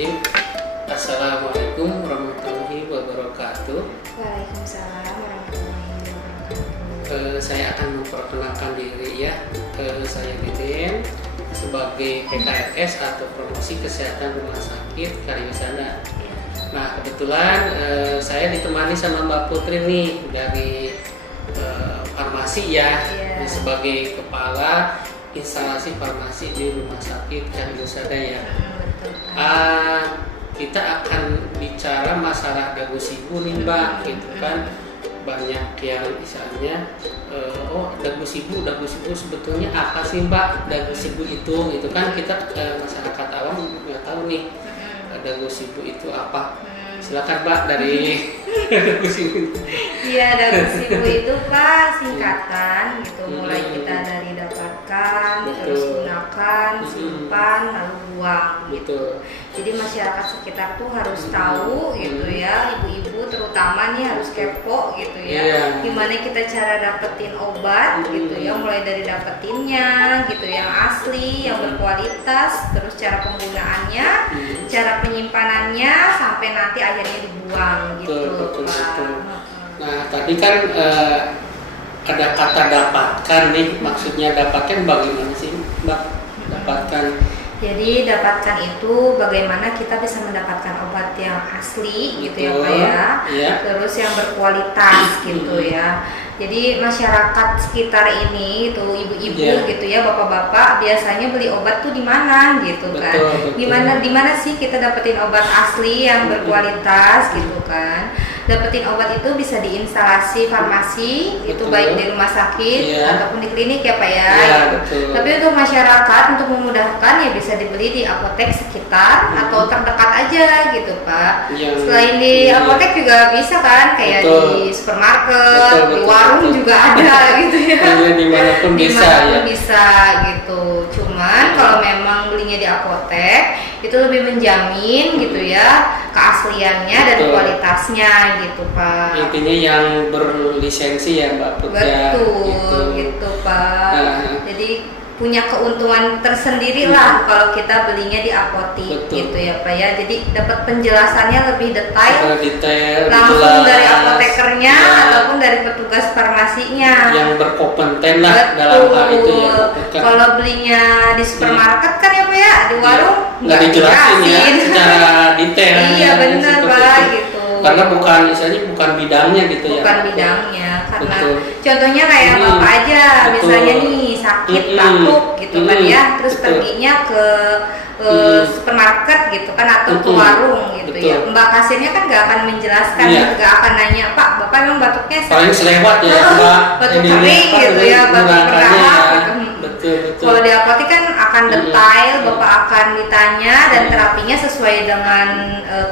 Bismillahirrahmanirrahim. Assalamualaikum warahmatullahi wabarakatuh. Waalaikumsalam warahmatullahi wabarakatuh. Saya akan memperkenalkan diri ya. Saya Deden sebagai PKRS atau Promosi Kesehatan Rumah Sakit Karyusada. Nah kebetulan saya ditemani sama Mbak Putri nih dari farmasi ya, sebagai kepala instalasi farmasi di Rumah Sakit Karyusada ya. Kita akan bicara masalah dagu sibu nih Mbak, gitu kan. Banyak yang misalnya dagu sibu sebetulnya apa sih Mbak, dagu sibu itu gitu kan. Kita masyarakat awam nggak tahu nih dagu sibu itu apa. Silakan Mbak dari dagu sibu. Iya, dagu sibu itu Pak singkatan gitu, mulai kita dari dapatkan, terus gunakan, simpan, lalu buang gitu. Jadi masyarakat sekitar tuh harus tahu gitu ya, ibu-ibu terutama nih harus kepo gitu ya. Gimana kita cara dapetin obat gitu ya, mulai dari dapetinnya gitu yang asli, yang berkualitas, terus cara penggunaannya, cara penyimpanannya sampai nanti akhirnya dibuang gitu. Betul. Nah tadi kan ada kata dapatkan nih, maksudnya dapatkan bagaimana sih Mbak? Dapatkan. Jadi dapatkan itu bagaimana kita bisa mendapatkan obat yang asli gitu ya Pak ya, terus yang berkualitas gitu ya. Jadi masyarakat sekitar ini itu ibu-ibu gitu ya, bapak-bapak biasanya beli obat tuh di mana gitu kan? Di mana sih kita dapetin obat asli yang berkualitas gitu kan? Dapetin obat itu bisa di instalasi farmasi, itu baik di rumah sakit ataupun di klinik ya Pak ya. Tapi untuk masyarakat untuk memudahkan ya bisa dibeli di apotek sekitar atau terdekat aja gitu Pak. Selain di apotek juga bisa kan, kayak di supermarket, di warung juga ada gitu ya. Dimanapun bisa gitu. Cuman kalau memang belinya di apotek itu lebih menjamin gitu ya keasliannya dan kualitasnya gitu Pak. Intinya yang berlisensi ya Mbak Putri. Betul gitu Pak. Jadi punya keuntungan tersendiri lah kalau kita belinya di apotik gitu ya Pak ya. Jadi dapat penjelasannya lebih detail langsung dari apotekernya ataupun dari petugas farmasinya yang berkompeten lah dalam hal itu ya. Kalau belinya di supermarket kan ya Pak ya, di warung nggak dijelasin ya secara detail. Iya benar Pak gitu. Karena bukan bidangnya gitu ya. Bukan bidangnya, karena contohnya kayak bapak aja, misalnya nih sakit batuk gitu kan ya, terus perginya ke supermarket gitu kan atau ke warung gitu ya. Mbak kasirnya kan nggak akan menjelaskan, nggak akan nanya Pak, bapak emang batuknya paling selewat ya Mbak. Batuk kering gitu ya, batuk berdahak gitu. Kalau di apotek kan akan detail, bapak akan ditanya dan terapinya sesuai dengan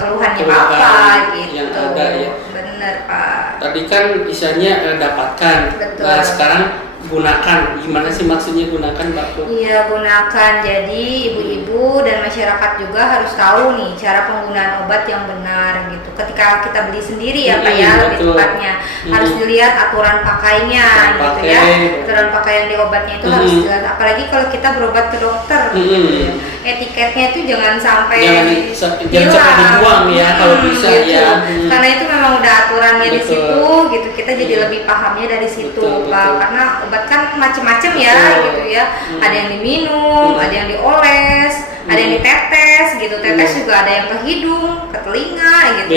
keluhannya bapak gitu. Yang ada ya. Bener Pak. Tadi kan misalnya dapatkan. Nah sekarang gunakan. Gimana sih maksudnya gunakan Mbak Put? Iya gunakan. Jadi ibu-ibu dan masyarakat juga harus tahu nih cara penggunaan obat yang benar gitu. Ketika kita beli sendiri ya Pak ya, lebih tepatnya harus dilihat aturan pakainya gitu ya. Aturan pakaian di obatnya itu harus jelas. Apalagi kalau kita berobat ke dokter gitu ya. Etiketnya itu jangan sampai dibuang ya kalau bisa gitu. ya. Karena itu memang udah aturannya di situ gitu. Kita jadi lebih pahamnya dari situ Pak. Karena obat kan macam-macam ya gitu ya. Ada yang diminum, ada yang dioles, ada yang ditetes gitu. Tetes juga ada yang ke hidung, ke telinga gitu.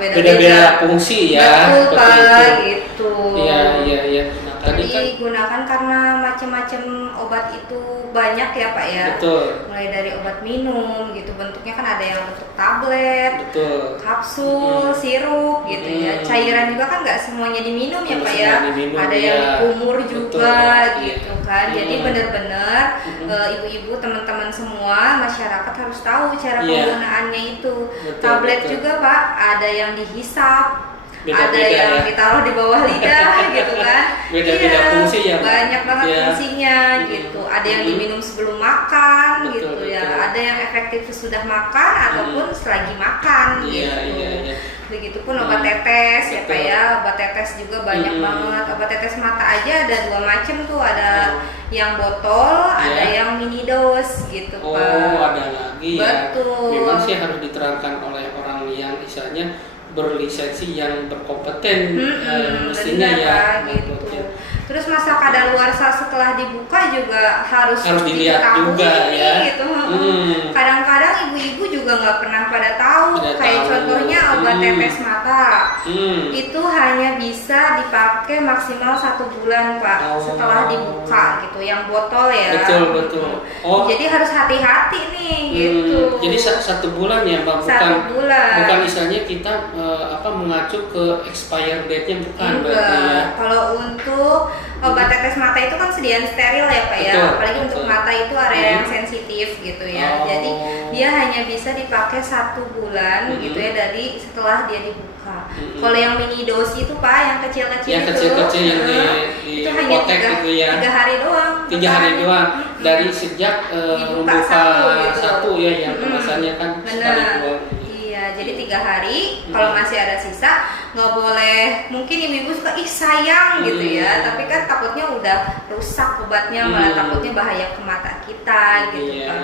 Beda-beda fungsi ya. Betul Pak gitu. Iya. Jadi gunakan karena macam-macam obat itu banyak ya Pak ya. Mulai dari obat minum gitu, bentuknya kan ada yang bentuk tablet, kapsul, sirup gitu ya. Cairan juga kan nggak semuanya diminum ya Pak ya. Ada yang dikumur juga gitu kan. Jadi benar-benar ibu-ibu, teman-teman semua, masyarakat harus tahu cara penggunaannya itu. Tablet juga Pak, ada yang dihisap, ada yang ditaruh di bawah lidah gitu kan. Beda-beda fungsi ya. Banyak banget fungsinya gitu. Ada yang diminum sebelum makan gitu ya. Ada yang efektif sesudah makan ataupun selagi makan gitu. Begitupun obat tetes ya Pak ya, obat tetes juga banyak banget. Obat tetes mata aja ada 2 macam tuh, ada yang botol, ada yang mini dose gitu Pak. Oh, ada lagi ya. Betul. Memang sih harus diterangkan oleh orang yang misalnya berlisensi yang berkompeten mestinya ya. Gitu. Terus masa kadaluarsa setelah dibuka juga harus dilihat juga ya. Gitu. Kadang-kadang ibu-ibu juga nggak pernah pada tahu. Kayak contohnya obat tetes mata itu hanya bisa dipakai maksimal 1 bulan Pak setelah dibuka gitu. Yang botol ya. Betul. Oh. Jadi harus hati-hati nih gitu. Jadi 1 bulan ya Mbak, bukan misalnya kita mengacu ke expired date-nya, bukan berarti ya. Kalau untuk obat tetes mata itu kan sediaan steril ya Pak ya, apalagi untuk mata itu area yang sensitif gitu ya. Jadi dia hanya bisa dipakai 1 bulan gitu ya dari setelah dia dibuka. Kalau yang mini dose itu Pak, yang kecil-kecil yang kecil-kecil yang di itu hanya potek gitu ya. 3 hari doang. 3 hari doang dari sejak membuka satu ya yang kemasannya kan sekali doang. Jadi 3 hari, kalau masih ada sisa nggak boleh. Mungkin ibu-ibu suka sayang gitu ya, tapi kan takutnya udah rusak obatnya, malah takutnya bahaya ke mata kita gitu kan.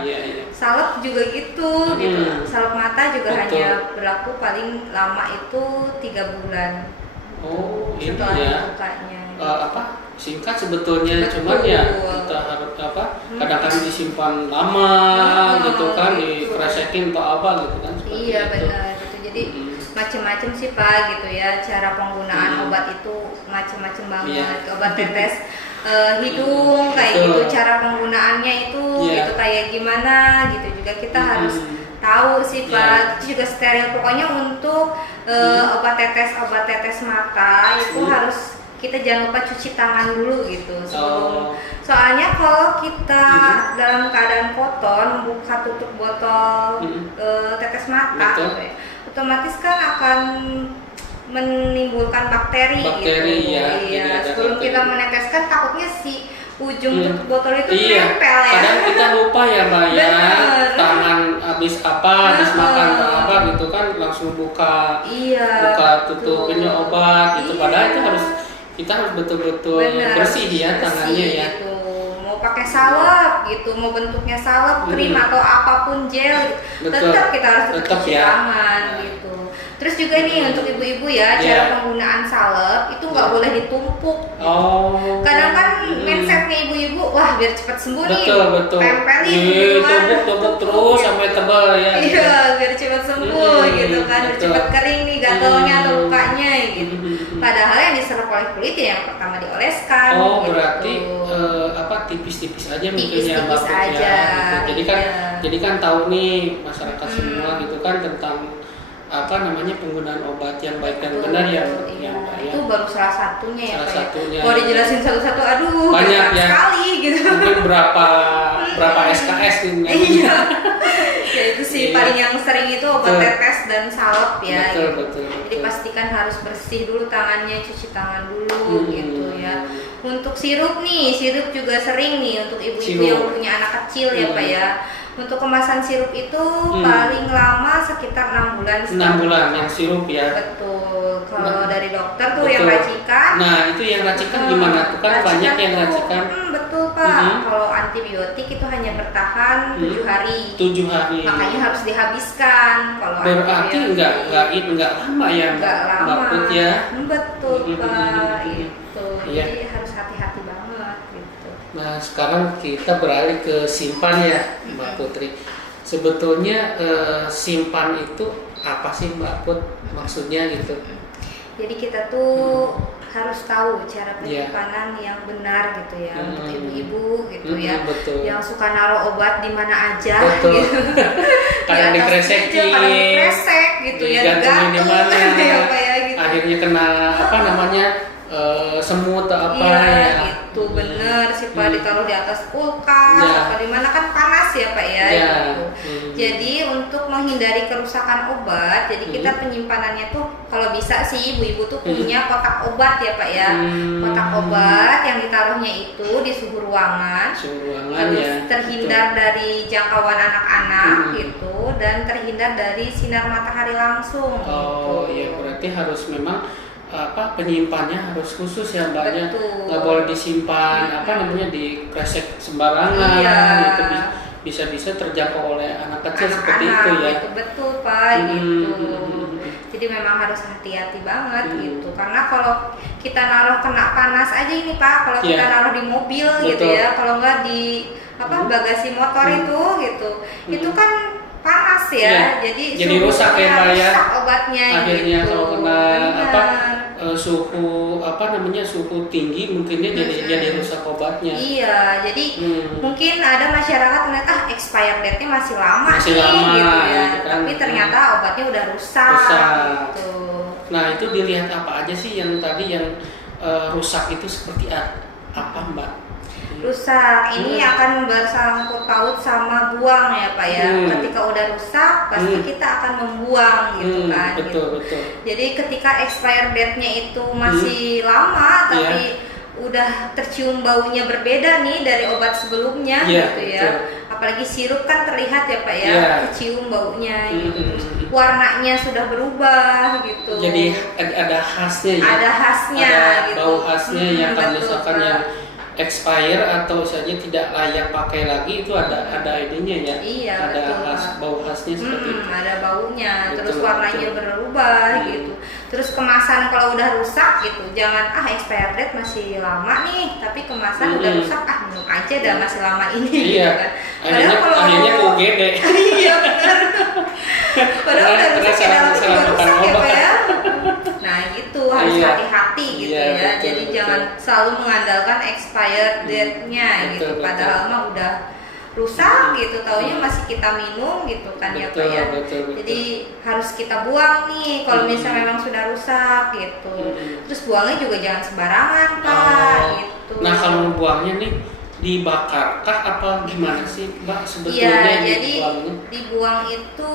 Salep juga gitu. Salep mata juga hanya berlaku paling lama itu 3 bulan. Oh, ini setelah ya. dibukanya. Singkat sebetulnya, cuman ya kita harus kadang-kadang disimpan lama gitu kan, dikresekin atau apa gitu kan. Iya benar gitu. Jadi macam-macam sih Pak gitu ya, cara penggunaan obat itu macam-macam banget. Obat tetes hidung kayak gitu, cara penggunaannya itu gitu kayak gimana gitu juga kita harus tahu sih Pak. Itu juga steril. Pokoknya untuk obat tetes mata itu harus kita jangan lupa cuci tangan dulu gitu sebelum. Soalnya kalau kita dalam keadaan kotor membuka tutup botol tetes mata gitu ya, otomatis kan akan menimbulkan bakteri gitu. Iya, sebelum kita meneteskan takutnya si ujung tutup botol itu nempel ya. Kadang kita lupa ya Mbak ya, tangan habis makan apa gitu kan langsung buka tutup ini obat gitu. Padahal itu kita harus betul-betul bersih ya tangannya ya. Gitu. Mau pakai salep gitu, mau bentuknya salep, krim atau apapun gel, tetap kita harus cuci tangan gitu. Terus juga nih untuk ibu-ibu ya, cara penggunaan salep itu nggak boleh ditumpuk. Kadang kan mindsetnya ibu-ibu, wah biar cepat sembuh nih, tempelin tumpuk terus sampai tebal ya. Iya, biar cepat sembuh gitu kan, biar cepat kering nih gatalnya atau lukanya gitu. Padahal yang diserap oleh kulit ya yang pertama dioleskan. Oh, gitu. Berarti tipis-tipis aja mungkin ya Mbak ya. Gitu. Jadi kan tahu nih masyarakat semua gitu kan tentang penggunaan obat yang baik dan benar ya. Itu baru salah satunya ya Pak. Kalau dijelasin satu-satu aduh banyak ya sekali gitu. Mungkin berapa SKS nih. Iya. Ya itu sih paling yang sering itu obat tetes dan salep ya. Betul. Jadi pastikan harus bersih dulu tangannya, cuci tangan dulu gitu ya. Untuk sirup juga sering nih untuk ibu-ibu yang punya anak kecil ya Pak ya. Untuk kemasan sirup itu paling lama sekitar 6 bulan. 6 bulan yang sirup ya. Betul. Kalau dari dokter tuh yang racikan. Nah itu yang racikan gimana? Tuh kan banyak yang racikan. Betul Pak. Kalau antibiotik itu hanya bertahan 7 hari. 7 hari. Makanya harus dihabiskan. Kalau berarti enggak lama ya. Enggak lama. Mbak Put ya. Betul Pak. Itu. Jadi harus hati-hati banget gitu. Nah sekarang kita beralih ke simpan ya Mbak Putri. Sebetulnya simpan itu apa sih Mbak Put maksudnya gitu? Jadi kita tuh harus tahu cara penyimpanan yang benar gitu ya untuk ibu-ibu gitu ya. Betul. Yang suka naruh obat di mana aja gitu. Kadang dikresek gitu ya, digantung ya gitu. Akhirnya kena semut atau apa ya. Itu bener sih Pak, ditaruh di atas kulkas atau di mana kan panas ya Pak ya. Gitu. Jadi untuk menghindari kerusakan obat, jadi kita penyimpanannya tuh kalau bisa sih ibu-ibu tuh punya kotak obat ya Pak ya. Kotak obat yang ditaruhnya itu di suhu ruangan, terus terhindar dari jangkauan anak-anak gitu. dan terhindar dari sinar matahari langsung. Oh gitu. iya, berarti harus memang penyimpannya harus khusus ya mbaknya, nggak boleh disimpan di kresek sembarangan. Iya. Gitu bisa terjangkau oleh anak kecil seperti itu ya. Gitu, betul Pak, gitu. Jadi memang harus hati-hati banget gitu, karena kalau kita naruh kena panas aja ini Pak, kalau kita naruh di mobil gitu ya, kalau nggak di bagasi motor itu kan panas ya, jadi rusak ya Pak ya, rusak obatnya akhirnya gitu. kalau kena suhu tinggi mungkin dia jadi rusak obatnya. Iya, jadi mungkin ada masyarakat melihat expired date-nya masih lama gitu ya, kan. tapi ternyata obatnya udah rusak. Gitu. Nah itu dilihat apa aja sih yang rusak itu seperti apa Mbak? Rusak ini akan bersangkut paut sama buang ya Pak ya. Ketika udah rusak pasti kita akan membuang gitu kan. Betul. Jadi ketika expired date-nya itu masih lama tapi udah tercium baunya berbeda nih dari obat sebelumnya gitu ya. Betul. Apalagi sirup kan terlihat ya Pak ya, tercium baunya gitu. Warnanya sudah berubah gitu. Jadi ada khasnya ya. Ada khasnya ada gitu. Bau khasnya yang kalau misalkan Pak. yang expire atau saja tidak layak pakai lagi itu ada ininya ya. Iya, ada betul, bau khasnya seperti itu. Ada baunya, Betul, terus warnanya berubah gitu. Terus kemasan kalau udah rusak gitu, jangan expired date masih lama nih, tapi kemasan udah rusak minum aja dah masih lama ini Iya. gitu kan. Akhirnya UGD. Iya benar. Padahal udah rusak ya dalam itu udah rusak ya Pak ya. Nah gitu harus hati-hati gitu ya. Betul, jadi jangan selalu mengandalkan expired date-nya gitu. Padahal mah udah rusak gitu, taunya masih kita minum gitu kan ya Pak ya. Betul. Jadi harus kita buang nih kalau misalnya memang sudah rusak gitu. Terus buangnya juga jangan sembarangan Pak gitu. Nah kalau buangnya nih dibakarkah apa gimana sih Mbak sebetulnya? Iya, jadi dibuang itu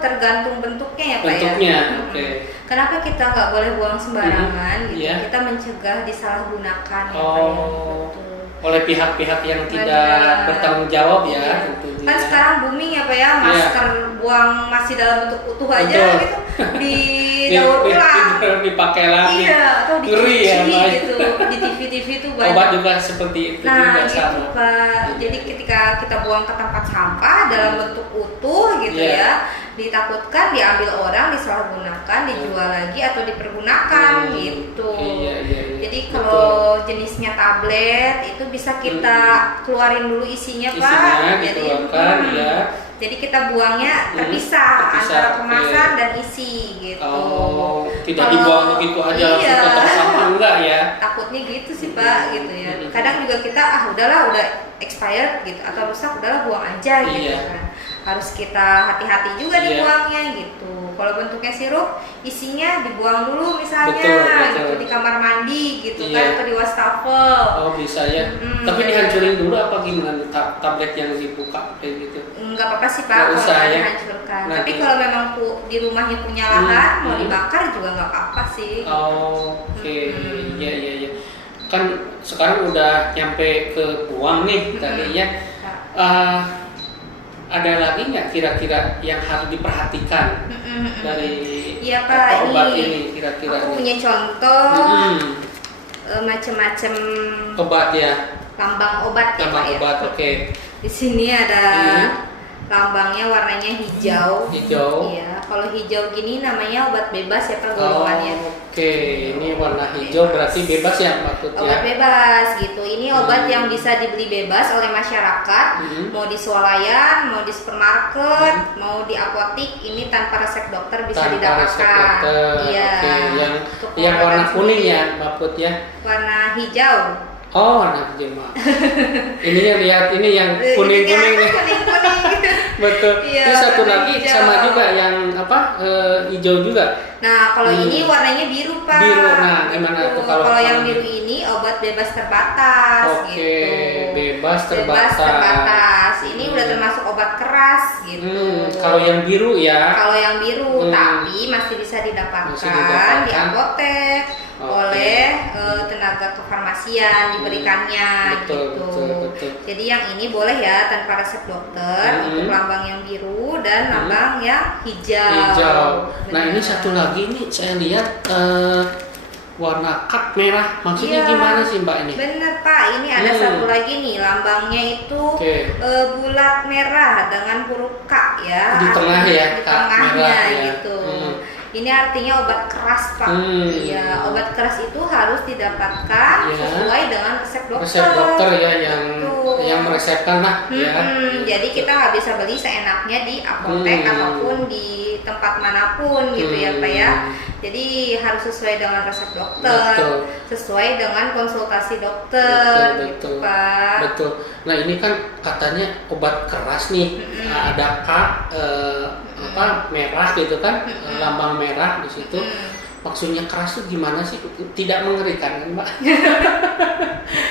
tergantung bentuknya ya Pak bentuknya, ya. Oke. Kenapa kita nggak boleh buang sembarangan gitu? Kita mencegah disalahgunakan ya Pak ya. Betul. Oleh pihak-pihak yang tidak bertanggung jawab ya. Kan sekarang booming ya Pak ya, masker buang masih dalam bentuk utuh aja gitu di daur ulang, dipakai lagi. Iya, atau dicuci gitu di TV itu banyak. Obat juga seperti itu juga gitu, sama. Pak. Jadi ketika kita buang ke tempat sampah dalam bentuk utuh gitu ya, ditakutkan diambil orang, disalahgunakan, dijual lagi atau dipergunakan gitu. Iya. Jadi kalau jenisnya tablet itu bisa kita keluarin dulu isinya Pak. Dikeluarkan ya. Jadi kita buangnya terpisah antara kemasan dan isi gitu. Oh, tidak dibuang begitu aja langsung ke tong sampah enggak ya? Takutnya gitu sih Pak gitu ya. Kadang juga kita udahlah udah expired gitu atau rusak udahlah buang aja gitu kan. Harus kita hati-hati juga dibuangnya gitu. Kalau bentuknya sirup, isinya dibuang dulu misalnya gitu di kamar mandi gitu kan atau di wastafel. Oh bisa ya. Tapi dihancurin dulu apa gimana tablet yang dibuka kayak gitu? Enggak apa-apa sih Pak kalau dihancurkan. Tapi kalau memang di rumahnya punya lahan mau dibakar juga nggak apa-apa sih. Oke. Iya. Kan sekarang udah nyampe ke buang nih tadi ya. Ada lagi nggak kira-kira yang harus diperhatikan dari obat ini kira-kira? Aku punya contoh macam-macam obat ya. Lambang obat ya Pak ya. Obat, oke. Di sini ada lambangnya warnanya hijau. Iya, kalau hijau gini namanya obat bebas ya Pak golongannya. Oke, ini warna hijau berarti bebas ya maksudnya. Obat bebas gitu. Ini obat yang bisa dibeli bebas oleh masyarakat, mau di swalayan, mau di supermarket, mau di apotik, ini tanpa resep dokter bisa didapatkan. Iya. Yang warna kuning ya maksudnya. Warna hijau. Oh, warna hijau Mak. Ini yang lihat ini yang kuning-kuning. Betul. Iya, ini satu lagi hijau. Sama juga yang hijau juga. Nah, kalau ini warnanya biru Pak. Biru. Nah, gimana tuh kalau yang biru ini obat bebas terbatas gitu. Bebas terbatas. Ini udah termasuk obat keras gitu. Kalau yang biru ya. Kalau yang biru tapi masih bisa didapatkan di apotek. oleh tenaga kefarmasian diberikannya gitu. Betul. Jadi yang ini boleh ya tanpa resep dokter untuk lambang yang biru dan lambang yang hijau. Nah ini satu lagi nih saya lihat warna kak merah, maksudnya gimana sih Mbak ini? Bener Pak, ini ada satu lagi nih lambangnya itu bulat merah dengan huruf K ya. Di tengah ya, di tengahnya merah, gitu. Ini artinya obat keras Pak. Iya, obat keras itu harus didapatkan sesuai dengan resep dokter. Resep dokter ya yang meresepkan lah. Jadi kita nggak bisa beli seenaknya di apotek ataupun di tempat manapun gitu ya Pak ya. Jadi harus sesuai dengan resep dokter, sesuai dengan konsultasi dokter gitu Pak. Betul. Nah ini kan katanya obat keras nih, ada merah gitu kan, lambang merah di situ. Maksudnya keras itu gimana sih? Tidak mengerikan kan Mbak?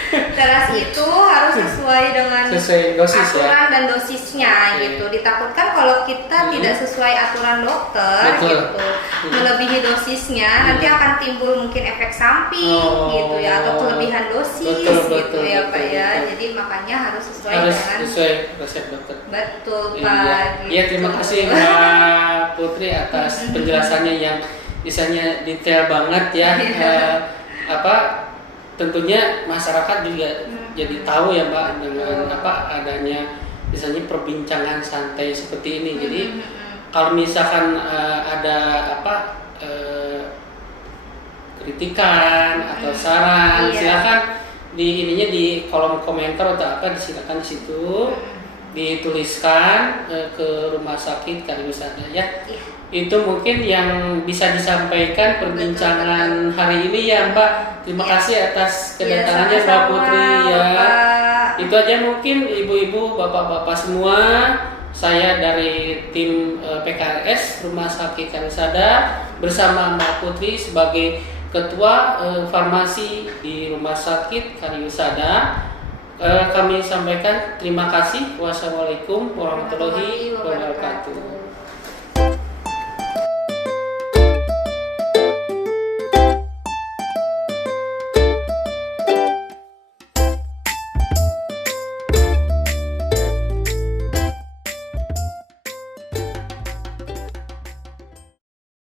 Keras itu harus sesuai dengan dosis aturan dan dosisnya gitu. Ditakutkan kalau kita tidak sesuai aturan dokter gitu, melebihi dosisnya nanti akan timbul mungkin efek samping gitu ya, atau kelebihan dosis gitu ya Pak ya. Jadi makanya harus sesuai resep dokter. Betul Pak. Iya, terima kasih Mbak Putri atas penjelasannya yang misalnya detail banget ya. Tentunya masyarakat juga jadi tahu ya Mbak dengan adanya misalnya perbincangan santai seperti ini. Jadi kalau misalkan ada kritikan atau saran, silakan di kolom komentar atau silakan di situ dituliskan ke Rumah Sakit Kariwisata ya. Itu mungkin yang bisa disampaikan perbincangan hari ini ya Mbak. Terima kasih atas kedatangannya Mbak Putri ya. Itu aja mungkin ibu-ibu, bapak-bapak semua. Saya dari tim PKRS Rumah Sakit Kariwisata bersama Mbak Putri sebagai Ketua Farmasi di Rumah Sakit Kariwisata. Kami sampaikan terima kasih. Wassalamualaikum warahmatullahi wabarakatuh.